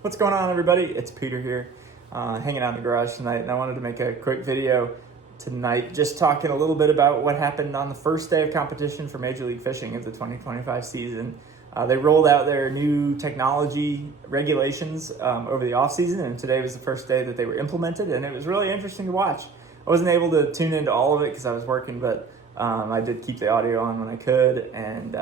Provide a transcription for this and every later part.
What's going on, everybody? It's Peter here, hanging out in the garage tonight, and I wanted to make a quick video tonight just talking a little bit about what happened on the first day of competition for Major League Fishing of the 2025 season. They rolled out their new technology regulations over the off-season, and today was the first day that they were implemented, and it was really interesting to watch. I wasn't able to tune into all of it because I was working, but I did keep the audio on when I could, and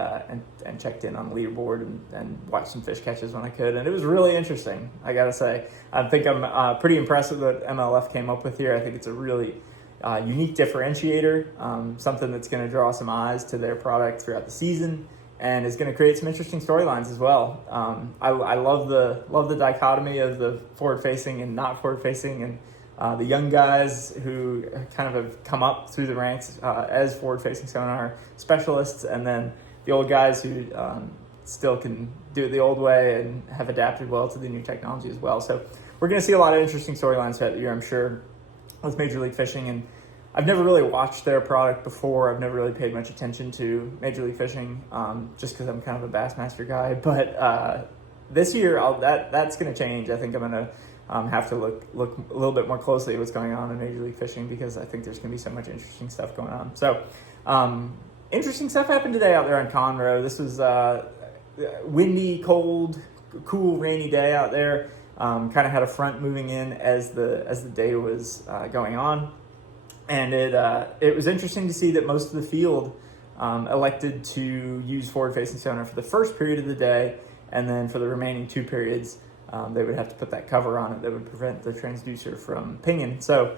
checked in on the leaderboard and watched some fish catches when I could, and it was really interesting. I gotta say, I think I'm pretty impressed with what MLF came up with here. I think it's a really unique differentiator, something that's going to draw some eyes to their product throughout the season, and is going to create some interesting storylines as well. I love the dichotomy of the forward-facing and not forward-facing, and the young guys who kind of have come up through the ranks as forward-facing sonar specialists, and then the old guys who still can do it the old way and have adapted well to the new technology as well. So we're going to see a lot of interesting storylines throughout the year, I'm sure, with Major League Fishing. And I've never really watched their product before. I've never really paid much attention to Major League Fishing, just because I'm kind of a Bassmaster guy. But this year, that's going to change. I think I'm going to have to look a little bit more closely at what's going on in Major League Fishing, because I think there's going to be so much interesting stuff going on. So interesting stuff happened today out there on Conroe. This was windy, cold, cool, rainy day out there. Kind of had a front moving in as the day was going on, and it was interesting to see that most of the field elected to use forward-facing sonar for the first period of the day, and then for the remaining two periods, they would have to put that cover on it that would prevent the transducer from pinging. So,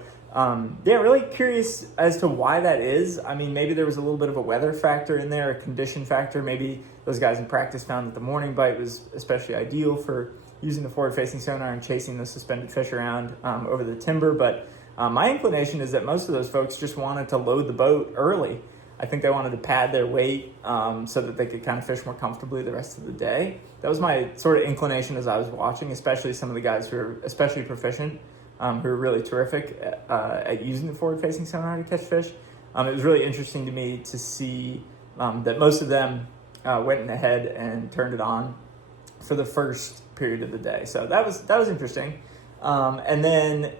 really curious as to why that is. I mean, maybe there was a little bit of a weather factor in there, a condition factor. Maybe those guys in practice found that the morning bite was especially ideal for using the forward-facing sonar and chasing the suspended fish around over the timber. But my inclination is that most of those folks just wanted to load the boat early. I think they wanted to pad their weight so that they could kind of fish more comfortably the rest of the day. That was my sort of inclination as I was watching, especially some of the guys who are especially proficient, who are really terrific at using the forward-facing sonar to catch fish. It was really interesting to me to see that most of them went ahead and turned it on for the first period of the day. So that was interesting. And then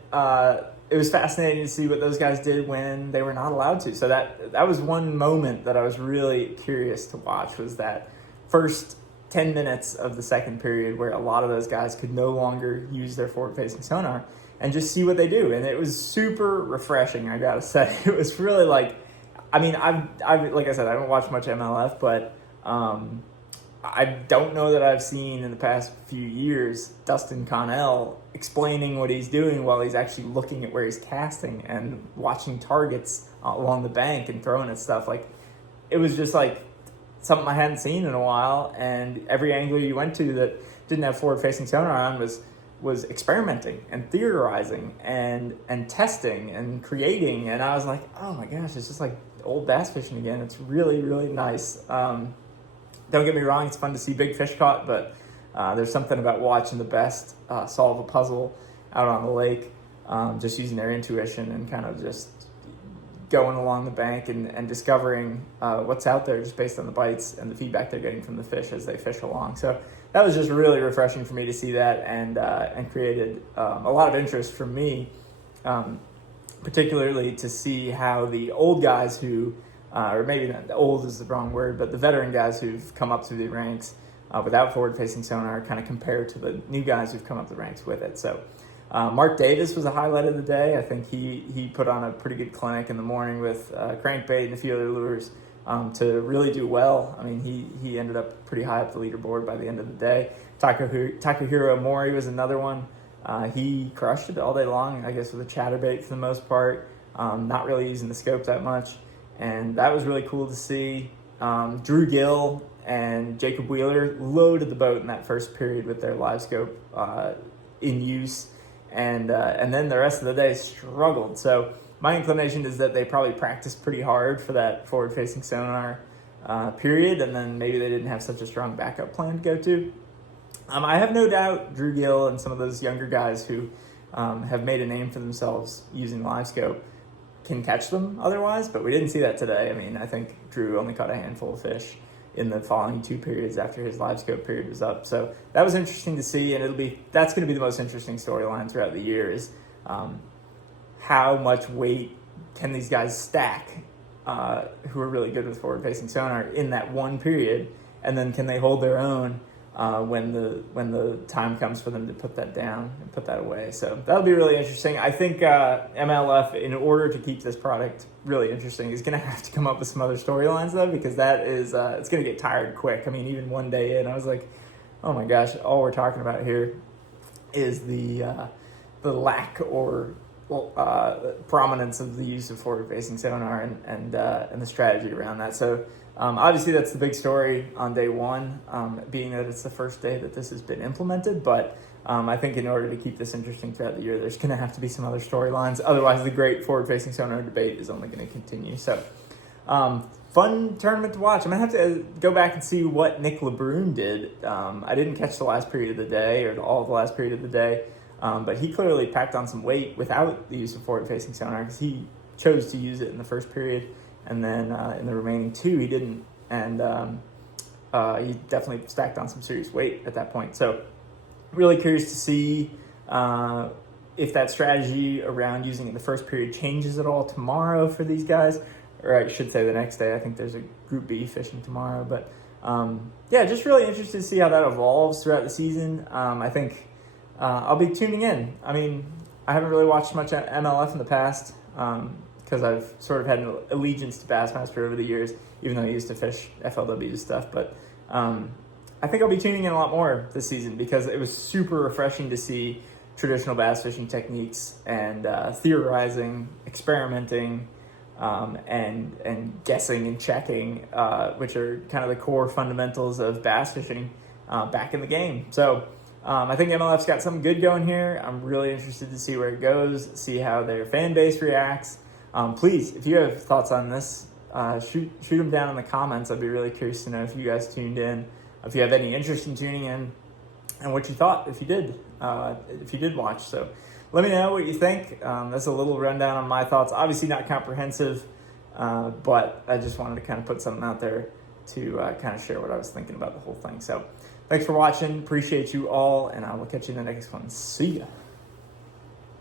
it was fascinating to see what those guys did when they were not allowed to. So that was one moment that I was really curious to watch, was that first 10 minutes of the second period where a lot of those guys could no longer use their forward-facing sonar, and just see what they do. And it was super refreshing, I gotta say. It was really like I like I said, I haven't watched much MLF, but I don't know that I've seen in the past few years Dustin Connell explaining what he's doing while he's actually looking at where he's casting and watching targets along the bank and throwing at stuff. Like, it was just like something I hadn't seen in a while, and every angler you went to that didn't have forward-facing sonar on was experimenting and theorizing and testing and creating. And I was like, oh my gosh, it's just like old bass fishing again. It's really, really nice. Don't get me wrong, it's fun to see big fish caught, but there's something about watching the best solve a puzzle out on the lake, just using their intuition and kind of just going along the bank and discovering what's out there just based on the bites and the feedback they're getting from the fish as they fish along. So that was just really refreshing for me to see that, and created a lot of interest from me, particularly to see how the old guys who or maybe not old is the wrong word, but the veteran guys who've come up through the ranks without forward-facing sonar kind of compared to the new guys who've come up the ranks with it. So Mark Davis was a highlight of the day. I think he put on a pretty good clinic in the morning with crankbait and a few other lures to really do well. I mean, he ended up pretty high up the leaderboard by the end of the day. Takahiro Mori was another one. He crushed it all day long, I guess, with a chatterbait for the most part, not really using the scope that much. And that was really cool to see. Drew Gill and Jacob Wheeler loaded the boat in that first period with their live scope in use, and then the rest of the day struggled. So my inclination is that they probably practiced pretty hard for that forward-facing sonar period, and then maybe they didn't have such a strong backup plan to go to. I have no doubt Drew Gill and some of those younger guys who have made a name for themselves using live scope can catch them otherwise, but we didn't see that today. I mean, I think Drew only caught a handful of fish, in the following 2 periods after his live scope period was up. So that was interesting to see, and that's going to be the most interesting storyline throughout the year is how much weight can these guys stack who are really good with forward-facing sonar in that one period, and then can they hold their own when the time comes for them to put that down and put that away. So that'll be really interesting. I think MLF, in order to keep this product really interesting, is going to have to come up with some other storylines though, because that is it's going to get tired quick. I mean, even one day in, I was like, oh my gosh, all we're talking about here is the lack or prominence of the use of forward-facing sonar and the strategy around that. So obviously that's the big story on day one, being that it's the first day that this has been implemented. But I think in order to keep this interesting throughout the year, there's going to have to be some other storylines. Otherwise, the great forward-facing sonar debate is only going to continue. So fun tournament to watch. I'm going to have to go back and see what Nick LeBrun did. I didn't catch the last period of the day or all of the last period of the day. But he clearly packed on some weight without the use of forward-facing sonar, because he chose to use it in the first period, and then in the remaining 2 he didn't, and he definitely stacked on some serious weight at that point. So really curious to see if that strategy around using it in the first period changes at all tomorrow for these guys, or I should say the next day. I think there's a Group B fishing tomorrow, but yeah, just really interested to see how that evolves throughout the season. I think I'll be tuning in. I mean, I haven't really watched much MLF in the past because I've sort of had an allegiance to Bassmaster over the years, even though I used to fish FLW stuff. But I think I'll be tuning in a lot more this season, because it was super refreshing to see traditional bass fishing techniques and theorizing, experimenting, and guessing and checking, which are kind of the core fundamentals of bass fishing back in the game. So I think MLF's got something good going here. I'm really interested to see where it goes, see how their fan base reacts. Please, if you have thoughts on this, shoot them down in the comments. I'd be really curious to know if you guys tuned in, if you have any interest in tuning in, and what you thought if you did watch. So let me know what you think. That's a little rundown on my thoughts. Obviously not comprehensive, but I just wanted to kind of put something out there to kind of share what I was thinking about the whole thing. So thanks for watching. Appreciate you all, and I will catch you in the next one. See ya.